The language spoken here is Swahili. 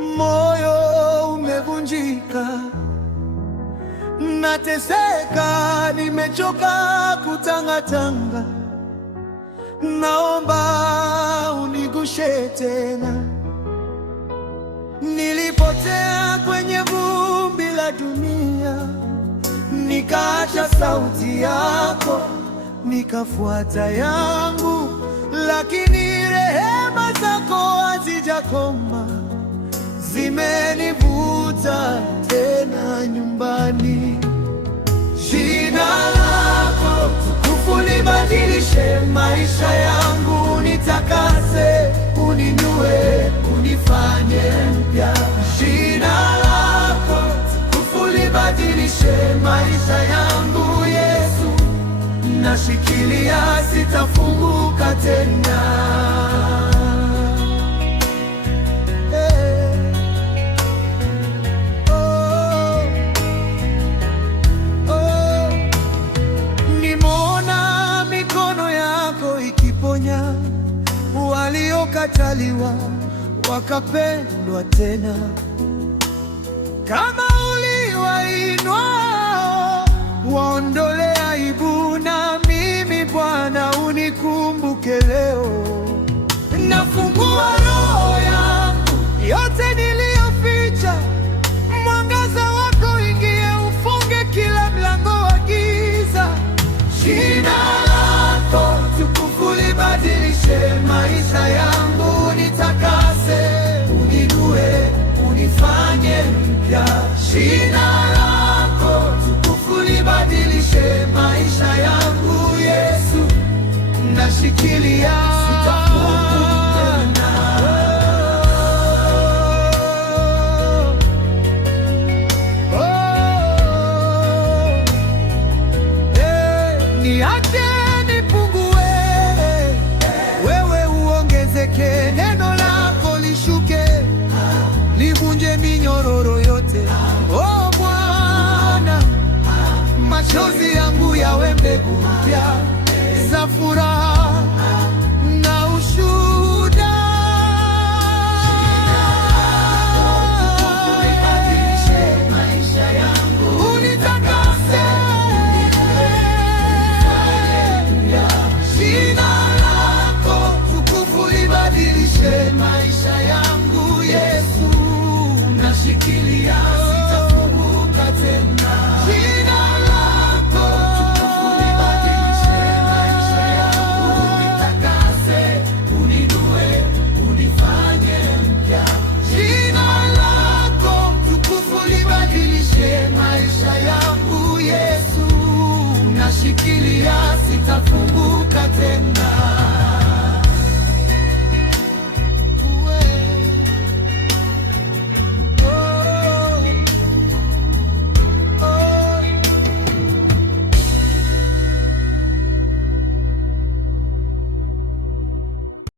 moyo umevunjika, nateseka, nimechoka kutangatanga. Naomba unigushe tena. Nilipotea kwenye vumbi la dunia, nikaacha sauti yako, nikafuata yangu, lakini rehema zako hazijakoma, zimenivuta tena nyumbani. Jina lako tukufu libadilishe maisha yangu, nitakase, uninue, unifanye mpya. Jina lako tukufu libadilishe maisha yangu, Yesu, nashikilia, sitafunguka tena. Nimeona mikono yako ikiponya waliokataliwa wakapendwa tena, kama uliwainua waondole aibu. Na mimi Bwana, unikumbuke leo. Nafungua roho yangu, yote niliyoficha, mwangaza wako ingie, ufunge kila mlango wa giza. Jina lako tukufu libadilishe maisha yangu, nitakase, uninue, unifanye mpya. Jina lako tukufu libadilishe maisha yangu, Yesu, nashikilia, sitafunguka tena. Niache nipungue, wewe uongezeke, neno lako lishuke, livunje minyororo yote. Oh Bwana, machozi yangu yawe mbegu mpya za furaha na ushuhuda. Unitakase, jina lako tukufu libadilishe maisha yangu, Yesu, nashikilia, sitafunguka tena. Jina lako tukufu libadilishe maisha yangu, nitakase, uninue, unifanye mpya. Jina lako tukufu libadilishe maisha yangu, Yesu, nashikilia, sitafunguka.